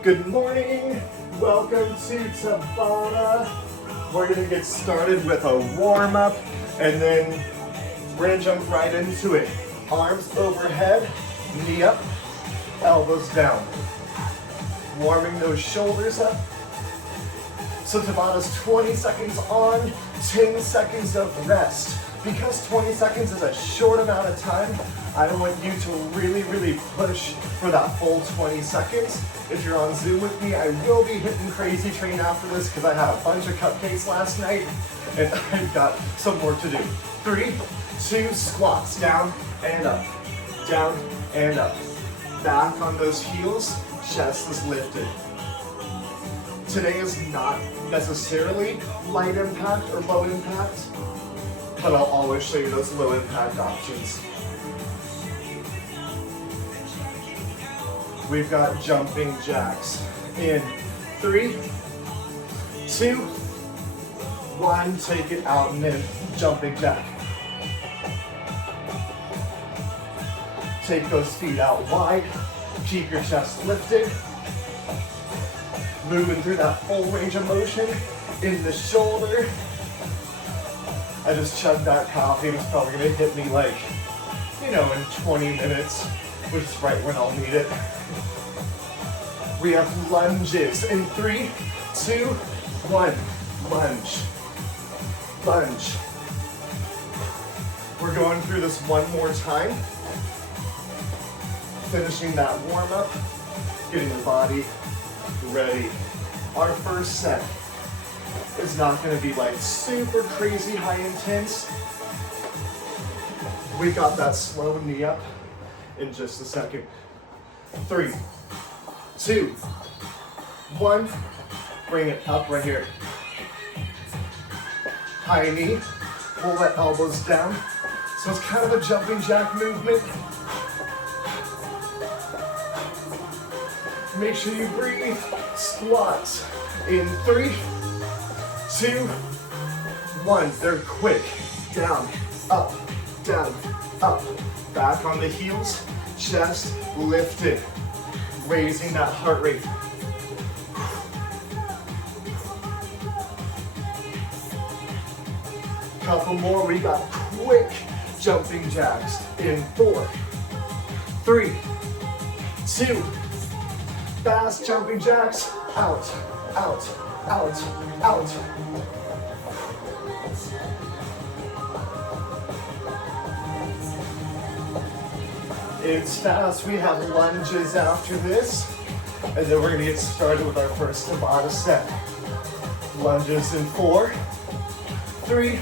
Good morning, welcome to Tabata. We're gonna get started with a warm up and then we're gonna jump right into it. Arms overhead, knee up, elbows down. Warming those shoulders up. So Tabata's 20 seconds on, 10 seconds of rest. Because 20 seconds is a short amount of time, I want you to really push for that full 20 seconds. If you're on Zoom with me, I will be hitting crazy train after this because I had a bunch of cupcakes last night and I've got some work to do. 3, 2, squats, down and up, down and up. Back on those heels, chest is lifted. Today is not necessarily light impact or low impact, but I'll always show you those low impact options. We've got jumping jacks in 3, 2, 1, take it out and then jumping jack. Take those feet out wide, keep your chest lifted. Moving through that full range of motion in the shoulder. I just chugged that coffee. It's probably gonna hit me like, in 20 minutes, which is right when I'll need it. We have lunges in 3, 2, 1. Lunge, lunge. We're going through this one more time. Finishing that warm up, getting the body ready. Our first set is not going to be like super crazy high intense. We got that slow knee up in just a second. 3, 2, 1. Bring it up right here. High knee. Pull that elbows down. So it's kind of a jumping jack movement. Make sure you breathe. Squats in 3, 2, 1. They're quick. Down, up, down, up. Back on the heels. Chest lifted. Raising that heart rate. Couple more. We got quick jumping jacks in 4, 3, 2. Fast jumping jacks, out, out, out, out. It's fast. We have lunges after this, and then we're gonna get started with our first Tabata set. Lunges in 4, 3,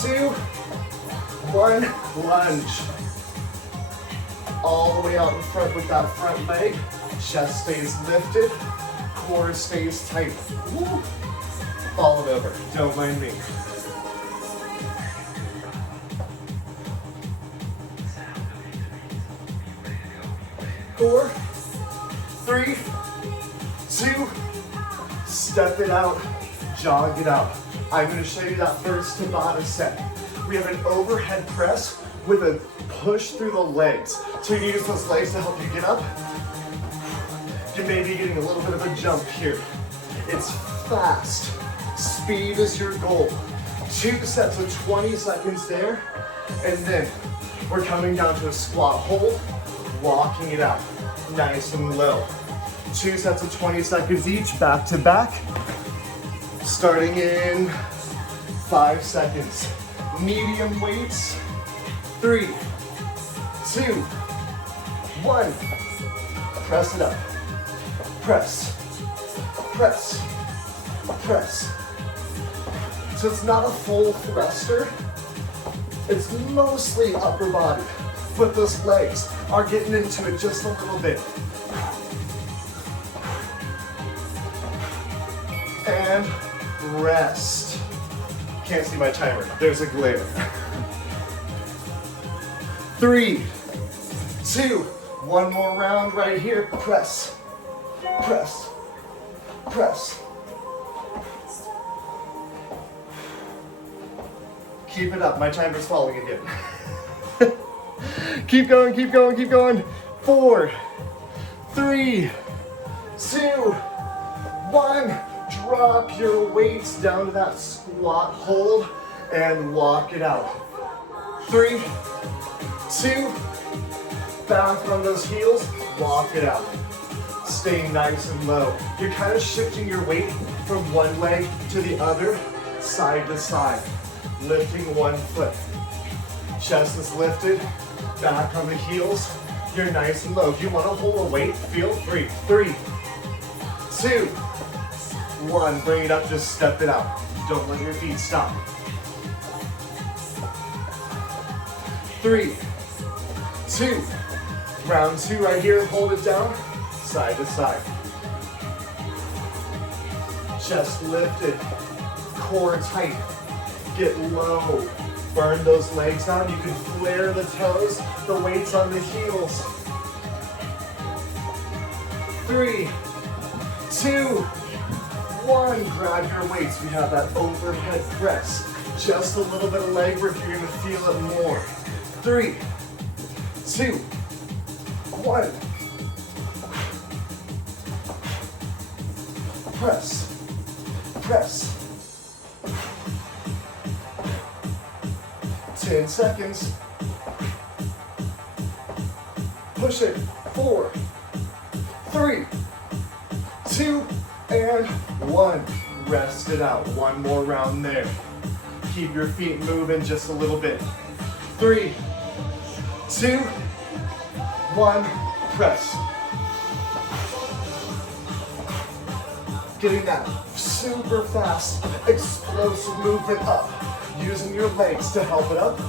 2, 1, lunge. All the way out in front with that front leg. Chest stays lifted, core stays tight. Woo. Fall it over, don't mind me. Four, 3, 2, step it out, jog it out. I'm gonna show you that first Tabata set. We have an overhead press with a push through the legs. So you use those legs to help you get up. You may be getting a little bit of a jump here. It's fast. Speed is your goal. 2 sets of 20 seconds there. And then we're coming down to a squat hold, walking it out. Nice and low. 2 sets of 20 seconds each, back to back. Starting in 5 seconds. Medium weights. 3, 2, 1. Press it up. Press, press, press. So it's not a full thruster. It's mostly upper body, but those legs are getting into it just a little bit. And rest. Can't see my timer. There's a glare. 3, 2, 1 more round right here. Press. Press, press. Keep it up, my timer's falling again. Keep going, keep going, keep going. 4, 3, 2, 1. Drop your weights down to that squat hold and walk it out. 3, 2, back on those heels, walk it out. Stay nice and low. You're kind of shifting your weight from one leg to the other, side to side, lifting one foot. Chest is lifted, back on the heels, you're nice and low. If you want to hold a weight, feel free. 3, 2, 1, bring it up, just step it out. Don't let your feet stop. 3, 2, round 2 right here, hold it down, side to side. Chest lifted, core tight, get low. Burn those legs out. You can flare the toes, the weights on the heels. 3, 2, 1, grab your weights. We have that overhead press. Just a little bit of leg work, you're gonna feel it more. 3, 2, 1. Press, press. 10 seconds. Push it. 4, 3, 2, and 1. Rest it out. One more round there. Keep your feet moving just a little bit. 3, 2, 1. Press. Getting that super fast, explosive movement up. Using your legs to help it up.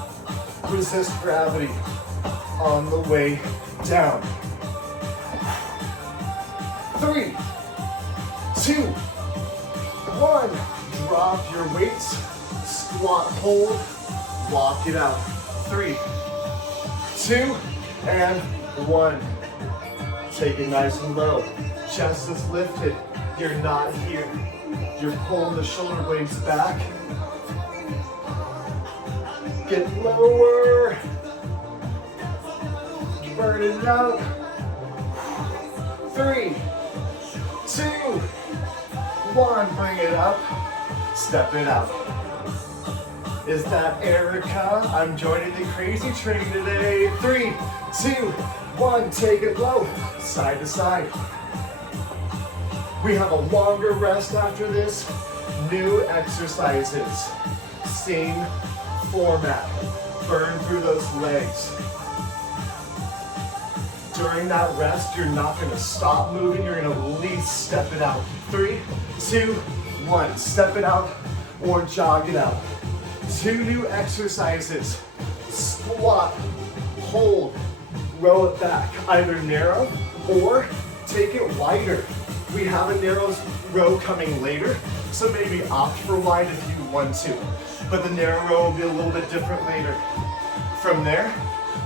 Resist gravity on the way down. 3, 2, 1. Drop your weights. Squat, hold. Walk it out. 3, 2, and 1. Take it nice and low. Chest is lifted. You're not here. You're pulling the shoulder blades back. Get lower. Burn it out. 3, 2, 1. Bring it up. Step it out. Is that Erica? I'm joining the crazy train today. 3, 2, 1. Take it low. Side to side. We have a longer rest after this. New exercises. Same format. Burn through those legs. During that rest, you're not going to stop moving. You're going to at least step it out. 3, 2, 1. Step it out or jog it out. 2 new exercises. Squat, hold, row it back. Either narrow or take it wider. We have a narrow row coming later, so maybe opt for wide if you want to. But the narrow row will be a little bit different later. From there,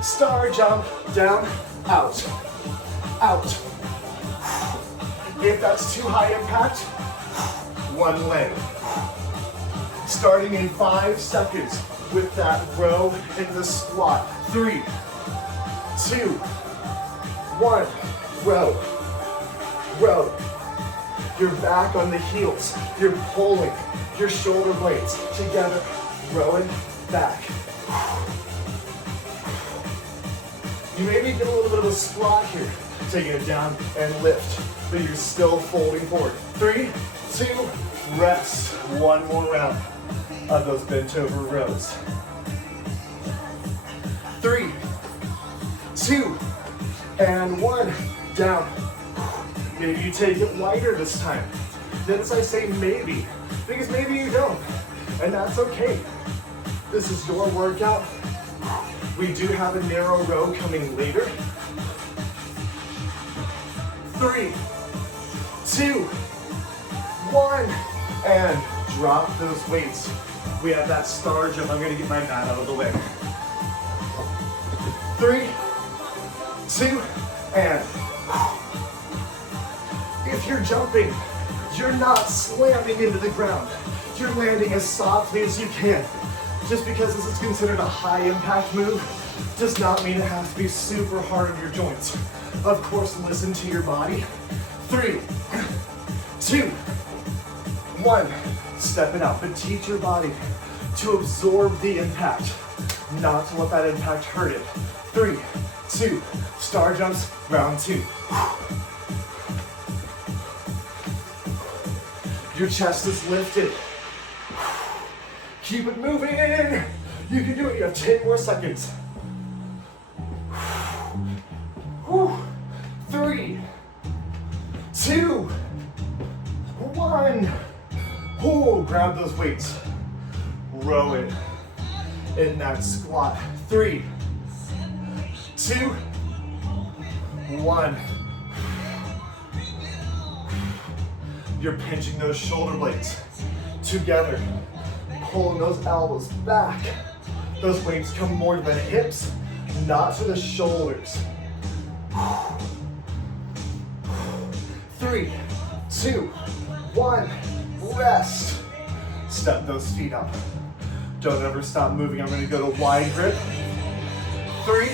star jump, down, out, out. If that's too high impact, one leg. Starting in 5 seconds with that row in the squat. 3, 2, 1, row, row. You're back on the heels. You're pulling your shoulder blades together, rowing back. You maybe get a little bit of a squat here, taking it down and lift, but you're still folding forward. 3, 2, rest. One more round of those bent over rows. 3, 2, and 1, down. Maybe you take it wider this time. Notice I say maybe, because maybe you don't, and that's okay. This is your workout. We do have a narrow row coming later. 3, 2, 1, and drop those weights. We have that star jump. I'm gonna get my mat out of the way. 3, 2, and if you're jumping, you're not slamming into the ground. You're landing as softly as you can. Just because this is considered a high impact move does not mean it has to be super hard on your joints. Of course, listen to your body. 3, 2, 1. Step it out, but teach your body to absorb the impact, not to let that impact hurt it. 3, 2, star jumps, round 2. Your chest is lifted. Keep it moving. You can do it. You have 10 more seconds. 3, 2, 1. Hold, grab those weights. Row it in that squat. 3, 2, 1. You're pinching those shoulder blades together, pulling those elbows back. Those weights come more to the hips, not to the shoulders. 3, 2, 1, rest. Step those feet up. Don't ever stop moving. I'm gonna go to wide grip. 3,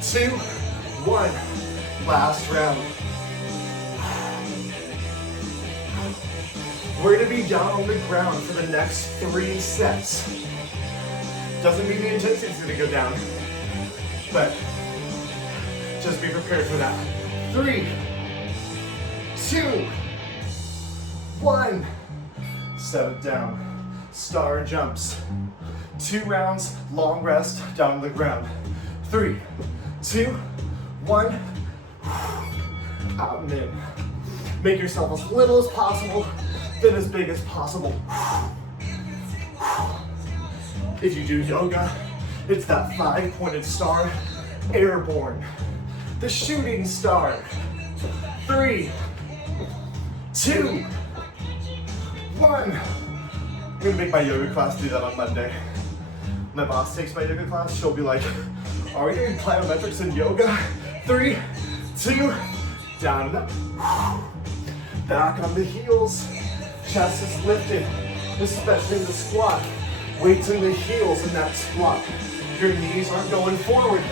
2, 1. Last round. We're gonna be down on the ground for the next 3 sets. Doesn't mean the intensity is gonna go down, but just be prepared for that. 3, 2, 1. Set it down. Star jumps. 2 rounds, long rest, down on the ground. 3, 2, 1. Out and in. Make yourself as little as possible, then as big as possible. If you do yoga, it's that 5-pointed star, airborne. The shooting star. 3, 2, 1. I'm gonna make my yoga class do that on Monday. My boss takes my yoga class, she'll be like, are we doing plyometrics in yoga? 3, 2, down and up. Back on the heels. Chest is lifted, especially in the squat. Weights in the heels in that squat. Your knees aren't going forward.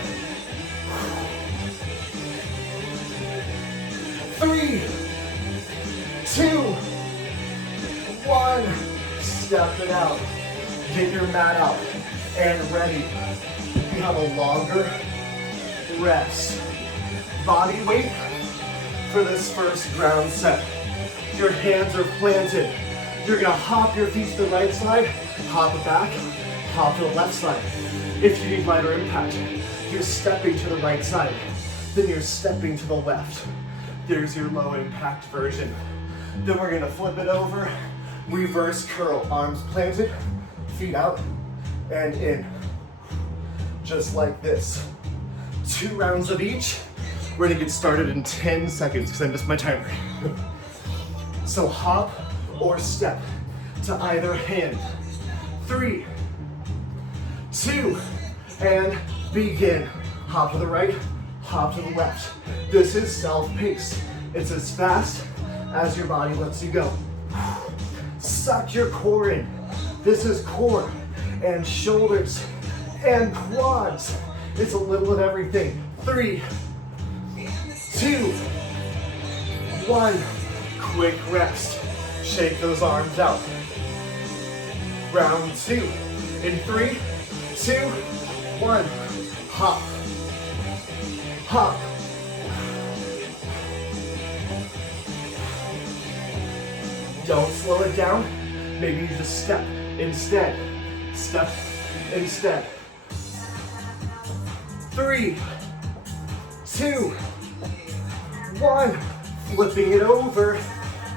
3, 2, 1. Step it out. Get your mat out and ready. You have a longer rest. Body weight for this first ground set. Your hands are planted. You're gonna hop your feet to the right side, hop it back, hop to the left side. If you need lighter impact, you're stepping to the right side, then you're stepping to the left. There's your low impact version. Then we're gonna flip it over, reverse curl, arms planted, feet out and in. Just like this. 2 rounds of each. We're gonna get started in 10 seconds because I missed my timer. So hop or step to either hand. 3, 2, and begin. Hop to the right, hop to the left. This is self-paced. It's as fast as your body lets you go. Suck your core in. This is core and shoulders and quads. It's a little of everything. 3, 2, 1. Quick rest. Shake those arms out. Round 2. In 3, 2, 1. Hop. Hop. Don't slow it down. Maybe you just step instead. Step instead. 3, 2, 1. Flipping it over.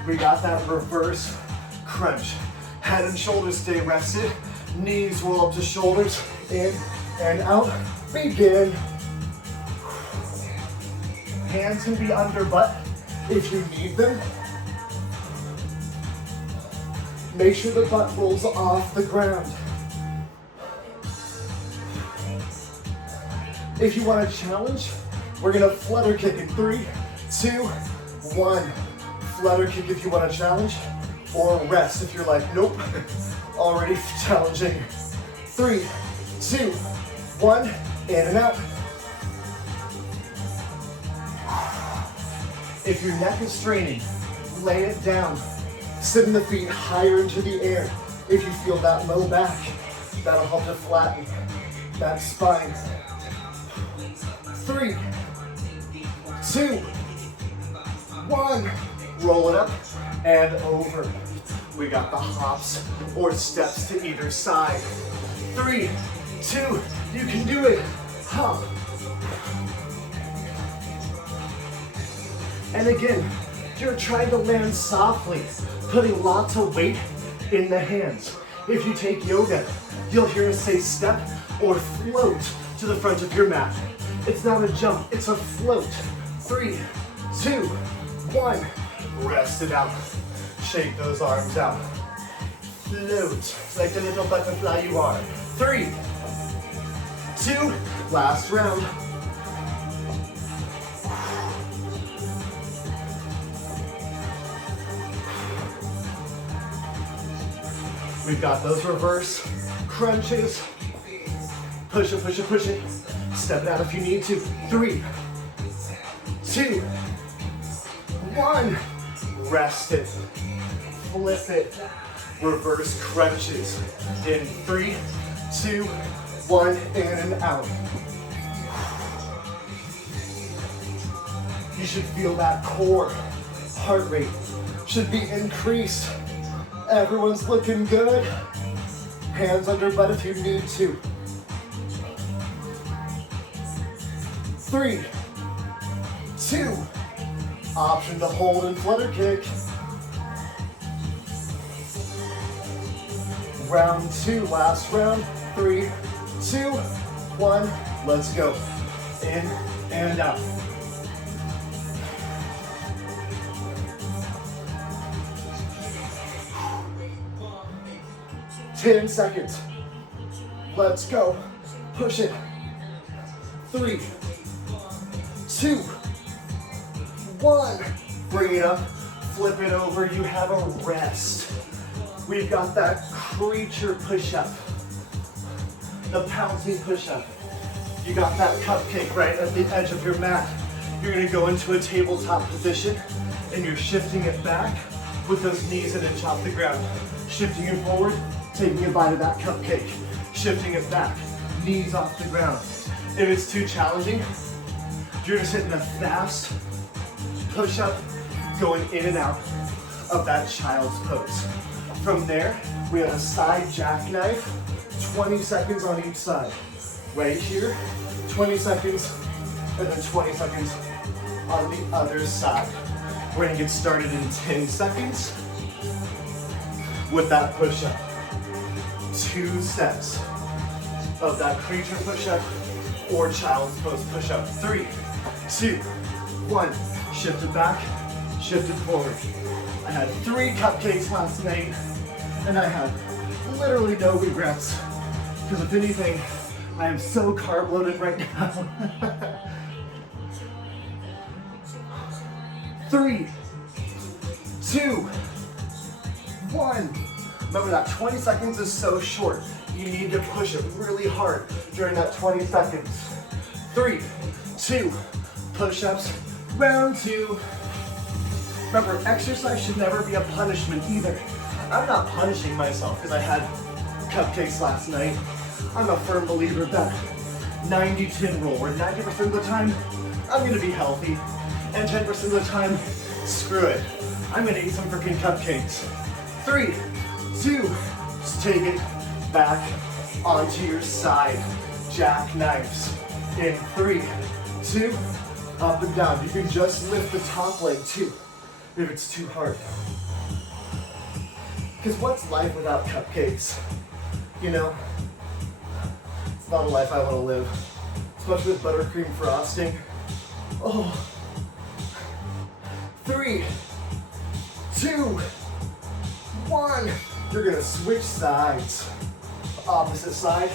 We got that reverse crunch. Head and shoulders stay rested. Knees roll up to shoulders. In and out. Begin. Hands can be under butt if you need them. Make sure the butt rolls off the ground. If you want a challenge, we're gonna flutter kick in 3, 2, 1. Flutter kick if you want a challenge, or rest if you're like, nope, already challenging. 3, 2, 1, in and out. If your neck is straining, lay it down. Send the feet higher into the air. If you feel that low back, that'll help to flatten that spine. 3, 2, 1. Roll it up and over. We got the hops or steps to either side. 3, 2, you can do it. Hop. And again, you're trying to land softly, putting lots of weight in the hands. If you take yoga, you'll hear us say step or float to the front of your mat. It's not a jump, it's a float. 3, 2, 1. Rest it out. Shake those arms out. Float like the little butterfly you are. 3, 2, last round. We've got those reverse crunches. Push it, push it, push it. Step it out if you need to. 3, 2, 1. Rest it. Flip it. Reverse crunches. In 3, 2, 1, in and out. You should feel that core heart rate should be increased. Everyone's looking good. Hands under butt if you need to. 3, 2, option to hold and flutter kick. Round 2, last round. 3, 2, 1, let's go. In and out. 10 seconds. Let's go. Push it. 3, 2, 1. Bring it up. Flip it over. You have a rest. We've got that creature push-up. The pouncing push-up. You got that cupcake right at the edge of your mat. You're gonna go into a tabletop position and you're shifting it back with those knees an inch off the ground. Shifting it forward, taking a bite of that cupcake. Shifting it back, knees off the ground. If it's too challenging, you're just hitting a fast push-up, going in and out of that child's pose. From there, we have a side jackknife, 20 seconds on each side. Right here, 20 seconds, and then 20 seconds on the other side. We're gonna get started in 10 seconds with that push-up. 2 sets of that creature push-up or child's pose push-up. 3, 2, 1. Shift it back, shift it forward. I had 3 cupcakes last night, and I have literally no regrets. Because if anything, I am so carb loaded right now. 3, 2, 1. Remember that 20 seconds is so short. You need to push it really hard during that 20 seconds. 3, 2, push-ups, round 2. Remember, exercise should never be a punishment either. I'm not punishing myself because I had cupcakes last night. I'm a firm believer of that 90-10 rule, where 90% of the time, I'm gonna be healthy, and 10% of the time, screw it. I'm gonna eat some freaking cupcakes. 3, 2, just take it back onto your side. Jackknives. In 3, 2, up and down. You can just lift the top leg too, if it's too hard. Because what's life without cupcakes? You know, it's not a life I want to live. Especially with buttercream frosting. Oh. 3, 2, 1. You're gonna switch sides. Opposite side.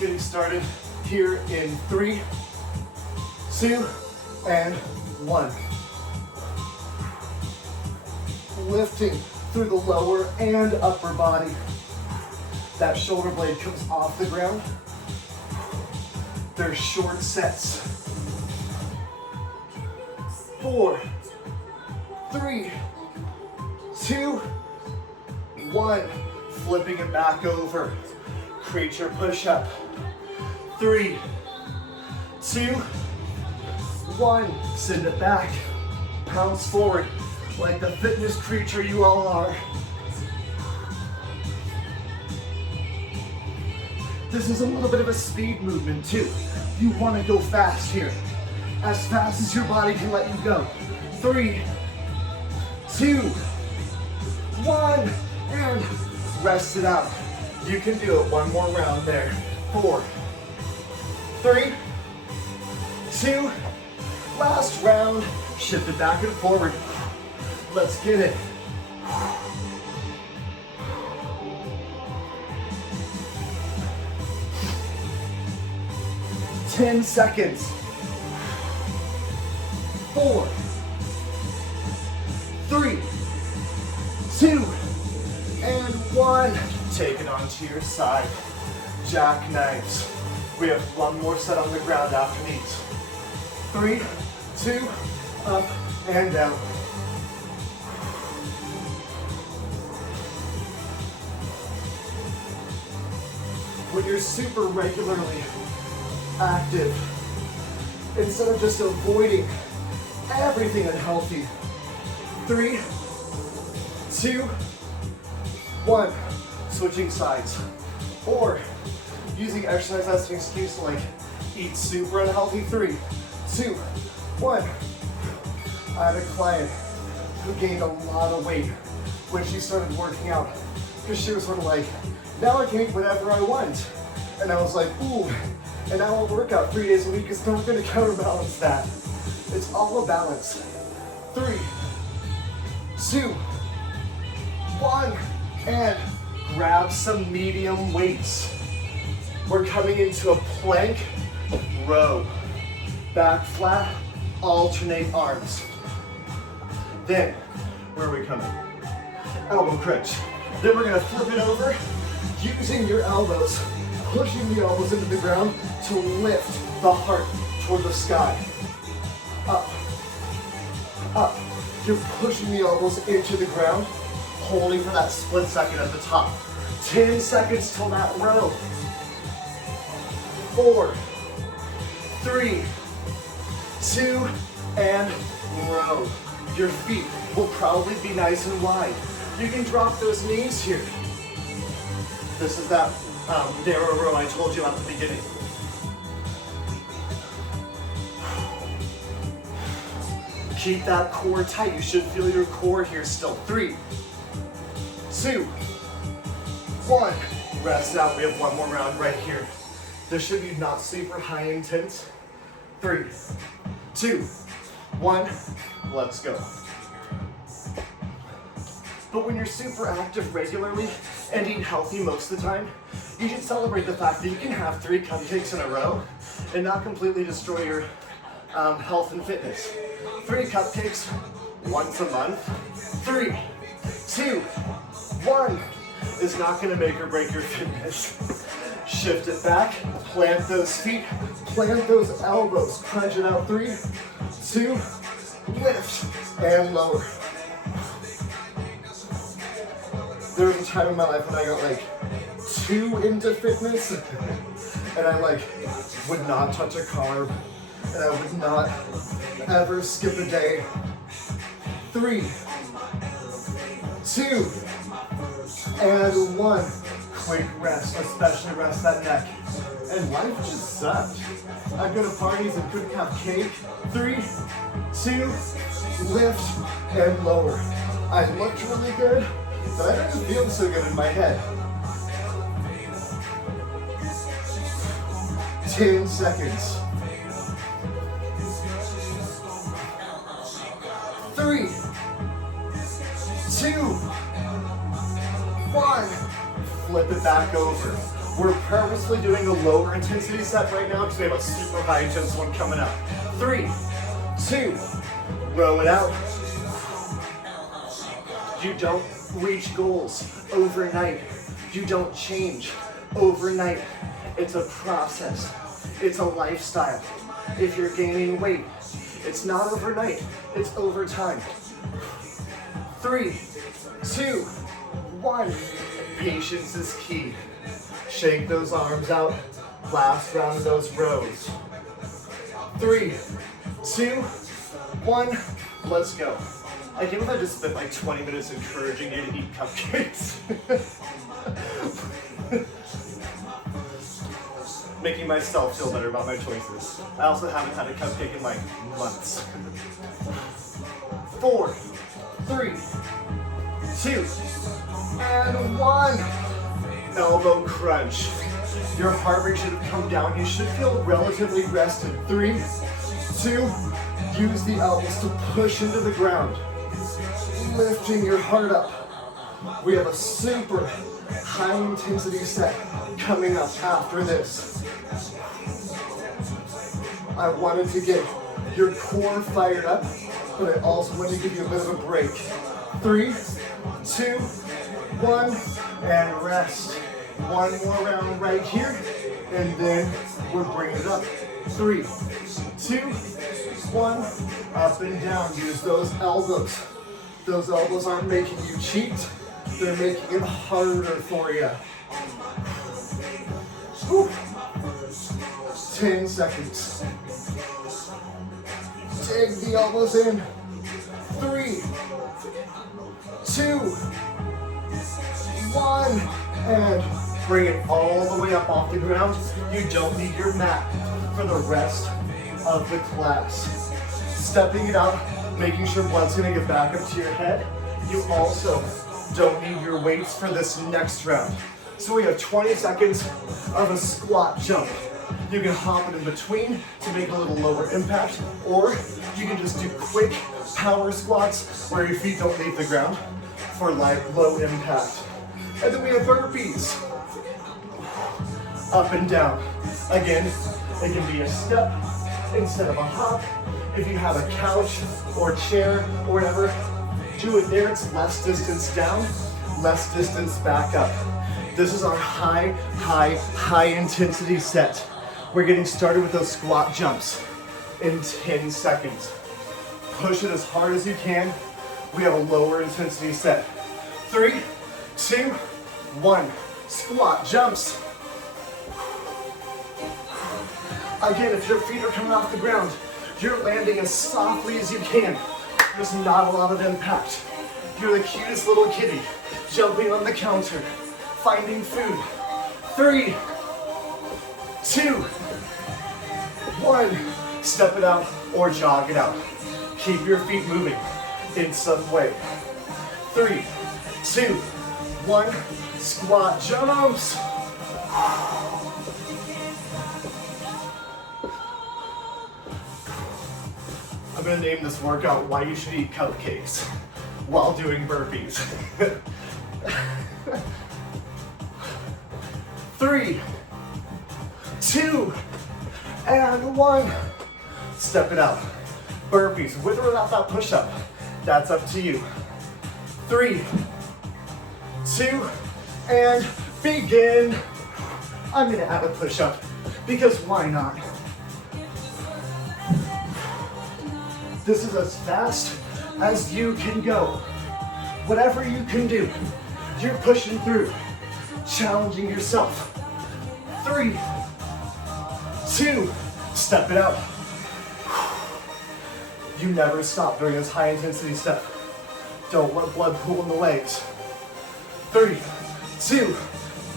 Getting started here in 3, 2, and 1. Lifting through the lower and upper body. That shoulder blade comes off the ground. They're short sets. 4, 3, 2, 1. Flipping it back over. Creature push-up. 3, 2, 1. Send it back. Pounce forward like the fitness creature you all are. This is a little bit of a speed movement too. You want to go fast here. As fast as your body can let you go. 3, 2, 1, and rest it out. You can do it. One more round there. 4, 3, 2, last round. Shift it back and forward. Let's get it. 10 seconds. 4, 3, 2, and 1. Take it onto your side. Jackknives. We have one more set on the ground after these. 3, 2, up and down. When you're super regularly active, instead of just avoiding everything unhealthy. 3, 2, 1. Switching sides. Or using exercise as an excuse to like eat super unhealthy. 3, 2, 1. I had a client who gained a lot of weight when she started working out because she was sort of like, now I can eat whatever I want. And I was like, ooh, and now I'll work out 3 days a week is not going to counterbalance that. It's all a balance. 3, 2, 1, and grab some medium weights. We're coming into a plank row. Back flat, alternate arms. Then, where are we coming? Elbow crunch. Then we're gonna flip it over, using your elbows, pushing the elbows into the ground to lift the heart toward the sky. Up, up. You're pushing the elbows into the ground, holding for that split second at the top. 10 seconds till that row. 4, 3, 2, and row. Your feet will probably be nice and wide. You can drop those knees here. This is that narrow row I told you at the beginning. Keep that core tight. You should feel your core here still. 3, 2, 1. Rest out. We have one more round right here. This should be not super high intense. 3, 2, 1. Let's go. But when you're super active regularly and eat healthy most of the time, you should celebrate the fact that you can have 3 cupcakes in a row and not completely destroy your health and fitness. 3 cupcakes once a month. 3, 2, 1 is not going to make or break your fitness. Shift it back, plant those feet, plant those elbows, crunch it out. 3, 2, lift, and lower. There was a time in my life when I got like too into fitness and I like would not touch a carb and I would not ever skip a day. 3, 2, and 1. Quick rest, especially rest that neck. And life just sucked. I'd go to parties and couldn't have cake. 3, 2, lift, and lower. I looked really good, but I didn't feel so good in my head. 10 seconds. 3, 2, 1. Flip it back over. We're purposely doing a lower intensity set right now because we have a super high intense one coming up. 3, 2, row it out. You don't reach goals overnight. You don't change overnight. It's a process. It's a lifestyle. If you're gaining weight, it's not overnight. It's over time. 3, 2, 1. Patience is key. Shake those arms out. Last round of those rows. 3, 2, 1. Let's go. I can't believe I just spent like 20 minutes encouraging you to eat cupcakes. Making myself feel better about my choices. I also haven't had a cupcake in like months. 4, 3, 2, and 1. Elbow crunch. Your heart rate should have come down. You should feel relatively rested. 3, 2, use the elbows to push into the ground. Lifting your heart up. We have a super high intensity set coming up after this. I wanted to get your core fired up, but I also wanted to give you a bit of a break. 3, 2, 1, and rest. One more round right here, and then we're bringing it up. 3, 2, 1, up and down. Use those elbows. Those elbows aren't making you cheat, they're making it harder for you. Whew. 10 seconds. Dig the elbows in. 3, 2, 1, and bring it all the way up off the ground. You don't need your mat for the rest of the class. Stepping it out, making sure blood's gonna get back up to your head. You also don't need your weights for this next round. So we have 20 seconds of a squat jump. You can hop it in between to make a little lower impact, or you can just do quick power squats where your feet don't leave the ground for like low impact. And then we have burpees. Up and down. Again, it can be a step instead of a hop. If you have a couch or chair or whatever, do it there. It's less distance down, less distance back up. This is our high intensity set. We're getting started with those squat jumps in 10 seconds. Push it as hard as you can. We have a lower intensity set. 3, 2, 1. Squat jumps. Again, if your feet are coming off the ground, you're landing as softly as you can. There's not a lot of impact. You're the cutest little kitty, jumping on the counter, finding food. 3, 2, 1. Step it out or jog it out. Keep your feet moving in some way. 3, 2, 1. Squat jumps. I'm gonna name this workout "Why You Should Eat Cupcakes While Doing Burpees." 3, 2, and 1. Step it out. Burpees, with or without that push-up. That's up to you. 3, 2, and begin. I'm gonna add a push-up because why not? This is as fast as you can go. Whatever you can do, you're pushing through, challenging yourself. 3, 2, step it out. You never stop during this high intensity step. Don't let blood pool in the legs. 3, 2,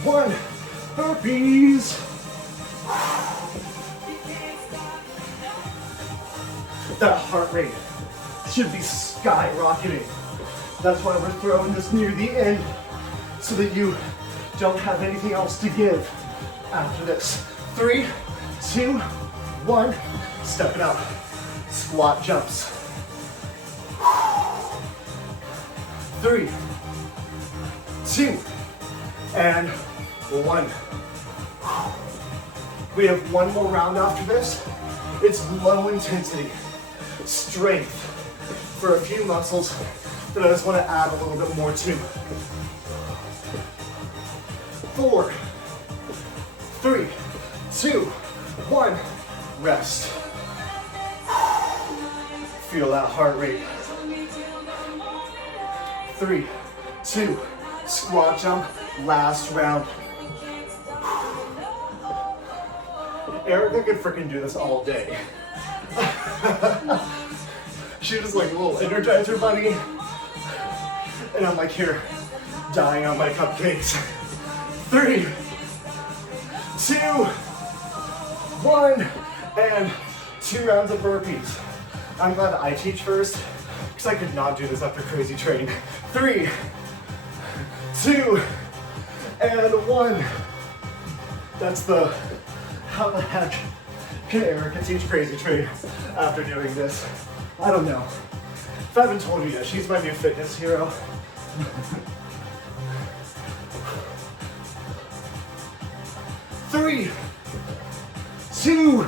1, burpees. That heart rate should be skyrocketing. That's why we're throwing this near the end, so that you don't have anything else to give after this. 3, 2, 1, step it out. Squat jumps. 3, 2, and 1. We have one more round after this. It's low intensity strength for a few muscles that I just want to add a little bit more to. 4, 3, 2, 1, rest. Feel that heart rate. 3, 2, squat jump, last round. Erica could freaking do this all day. She just like a little Energizer bunny. And I'm like here, dying on my cupcakes. 3, 2, 1, and 2 rounds of burpees. I'm glad that I teach first, because I could not do this after crazy training. 3, 2, and 1. That's the, how the heck can Erica teach crazy train after doing this? I don't know. If I haven't told you yet, she's my new fitness hero. 3, 2,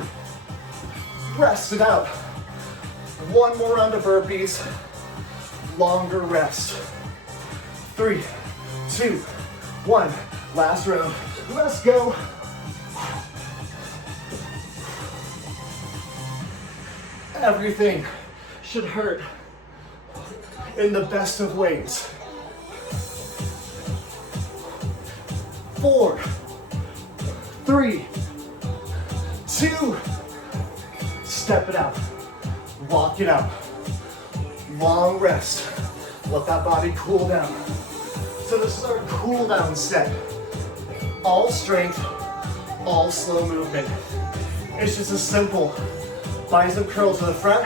rest it out. 1 more round of burpees, longer rest. 3, 2, 1, last round. Let's go. Everything should hurt in the best of ways. 4, 3, 2, step it out, walk it out, long rest, let that body cool down. So this is our cool down set, all strength, all slow movement. It's just a simple bicep curl to the front,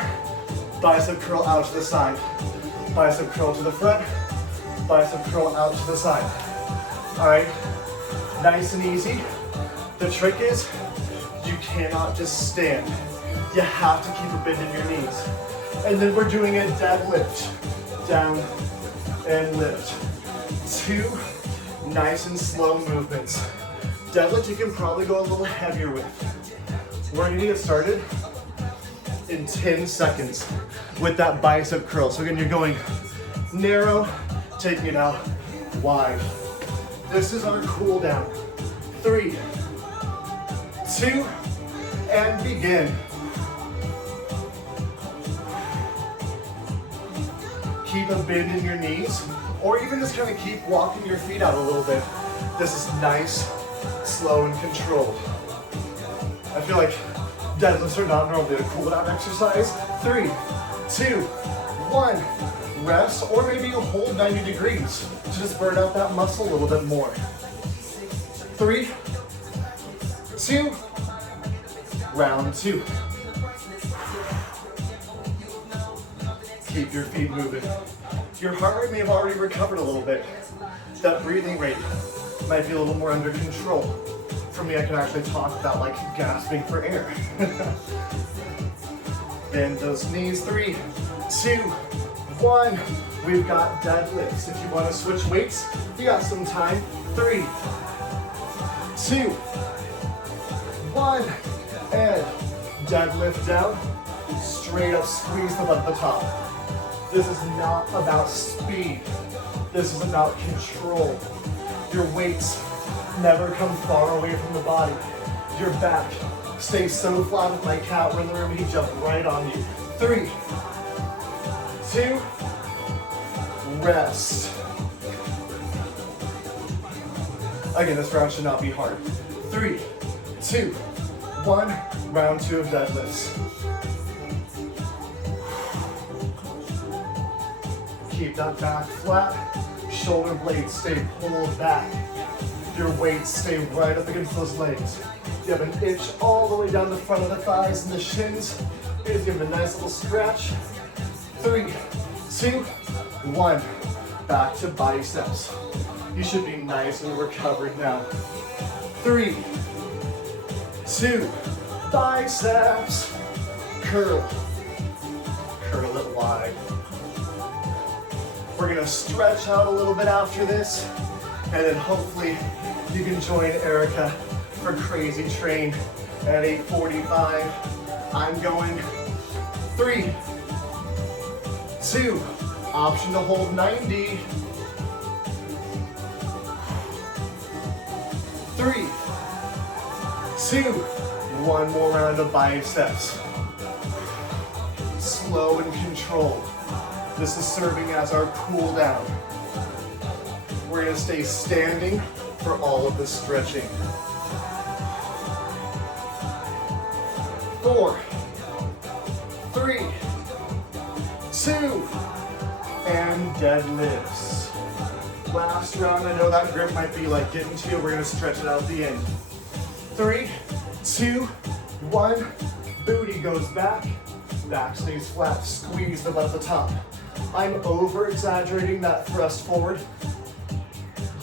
bicep curl out to the side, bicep curl to the front, bicep curl out to the side. All right, nice and easy. The trick is you cannot just stand. You have to keep a bend in your knees. And then we're doing a deadlift, down and lift. 2 nice and slow movements. Deadlift you can probably go a little heavier with. We're gonna get started in 10 seconds with that bicep curl. So again, you're going narrow, taking it out wide. This is our cool down. 3, 2, and begin. Keep a bend in your knees, or even just kind of keep walking your feet out a little bit. This is nice, slow, and controlled. I feel like deadlifts are not normally a cool down exercise. 3, 2, 1, rest, or maybe you hold 90 degrees to just burn out that muscle a little bit more. 3, 2, round 2. Keep your feet moving. Your heart rate may have already recovered a little bit. That breathing rate might be a little more under control. For me, I can actually talk about like gasping for air. Bend those knees. 3, 2, 1. We've got deadlifts. If you want to switch weights, you got some time. 3, 2, 1, and deadlift down. Straight up squeeze the butt at the top. This is not about speed. This is about control. Your weights never come far away from the body. Your back stays so flat with my cat. We're in the room, he jumped right on you. 3, 2, rest. Again, this round should not be hard. 3, 2, 1, round 2 of deadlifts. Keep that back flat, shoulder blades stay pulled back. Your weights stay right up against those legs. You have an itch all the way down the front of the thighs and the shins. Here's give it a nice little stretch. 3, 2, 1, back to biceps. You should be nice and recovered now. 3, 2, biceps, curl. Curl it wide. We're gonna stretch out a little bit after this, and then hopefully you can join Erica for Crazy Train at 8:45. I'm going 3, 2, option to hold 90. 3, 2, 1 more round of biceps. Slow and controlled. This is serving as our cool down. We're gonna stay standing for all of the stretching. 4, 3, 2, and deadlifts. Last round, I know that grip might be like getting to you. We're gonna stretch it out at the end. 3, 2, 1, booty goes back, back stays flat, squeeze them at the top. I'm over exaggerating that thrust forward.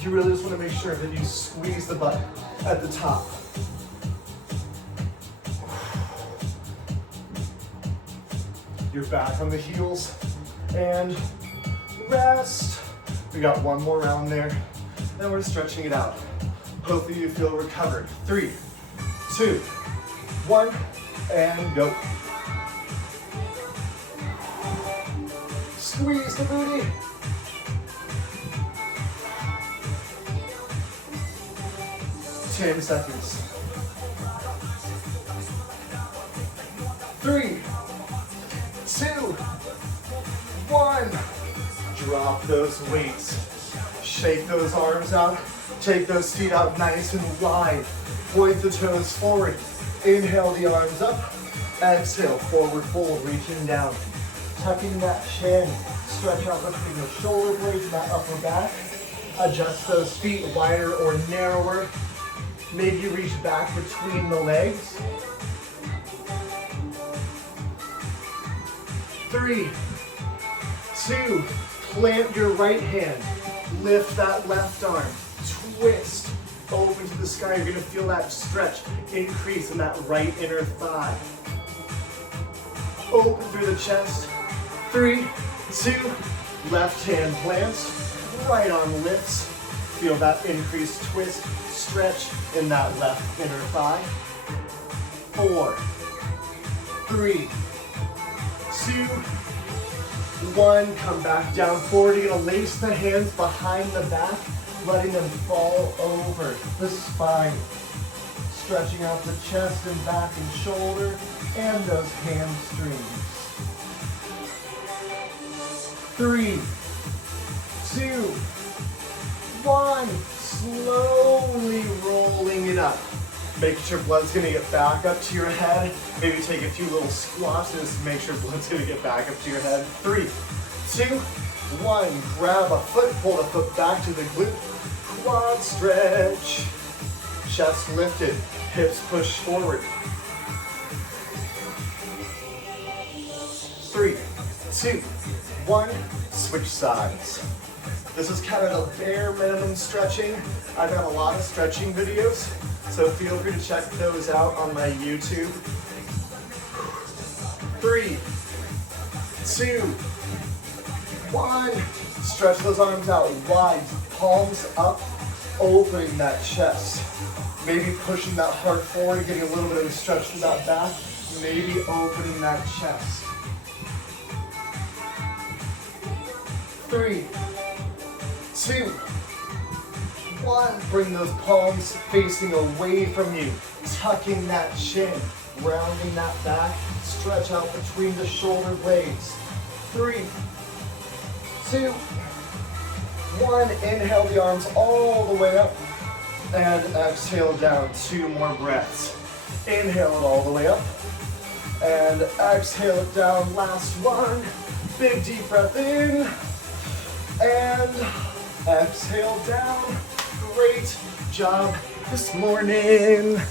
You really just want to make sure that you squeeze the butt at the top. You're back on the heels and rest. We got one more round there. Then we're stretching it out. Hopefully you feel recovered. 3, 2, 1, and go. Squeeze the booty. Ten seconds. 3, 2, 1. Drop those weights. Shake those arms out. Take those feet out nice and wide. Point the toes forward. Inhale the arms up. Exhale, forward fold, reaching down. Tucking that chin. Stretch out between the shoulder blades and that upper back. Adjust those feet wider or narrower. Maybe reach back between the legs. 3, 2, plant your right hand. Lift that left arm. Twist. Open to the sky. You're going to feel that stretch increase in that right inner thigh. Open through the chest. 3, 2, left hand plants. Right arm lifts. Feel that increased twist, stretch in that left inner thigh. 4, 3, 2, 1. Come back down forward. You're going to lace the hands behind the back, letting them fall over the spine. Stretching out the chest and back and shoulder and those hamstrings. 3, 2, 1. Slowly rolling it up. Making sure blood's gonna get back up to your head. Maybe take a few little squats just to make sure blood's gonna get back up to your head. 3, 2, 1. Grab a foot, pull the foot back to the glute. Quad stretch. Chest lifted, hips push forward. 3, 2, 1. Switch sides. This is kind of a bare minimum stretching. I've got a lot of stretching videos, so feel free to check those out on my YouTube. 3, 2, 1. Stretch those arms out wide, palms up, opening that chest. Maybe pushing that heart forward, getting a little bit of a stretch from that back. Maybe opening that chest. 3, 2, 1. Bring those palms facing away from you. Tucking that chin, rounding that back. Stretch out between the shoulder blades. 3, 2, 1. Inhale the arms all the way up. And exhale down. 2 more breaths. Inhale it all the way up. And exhale it down. Last one. Big deep breath in. And exhale down. Great job this morning.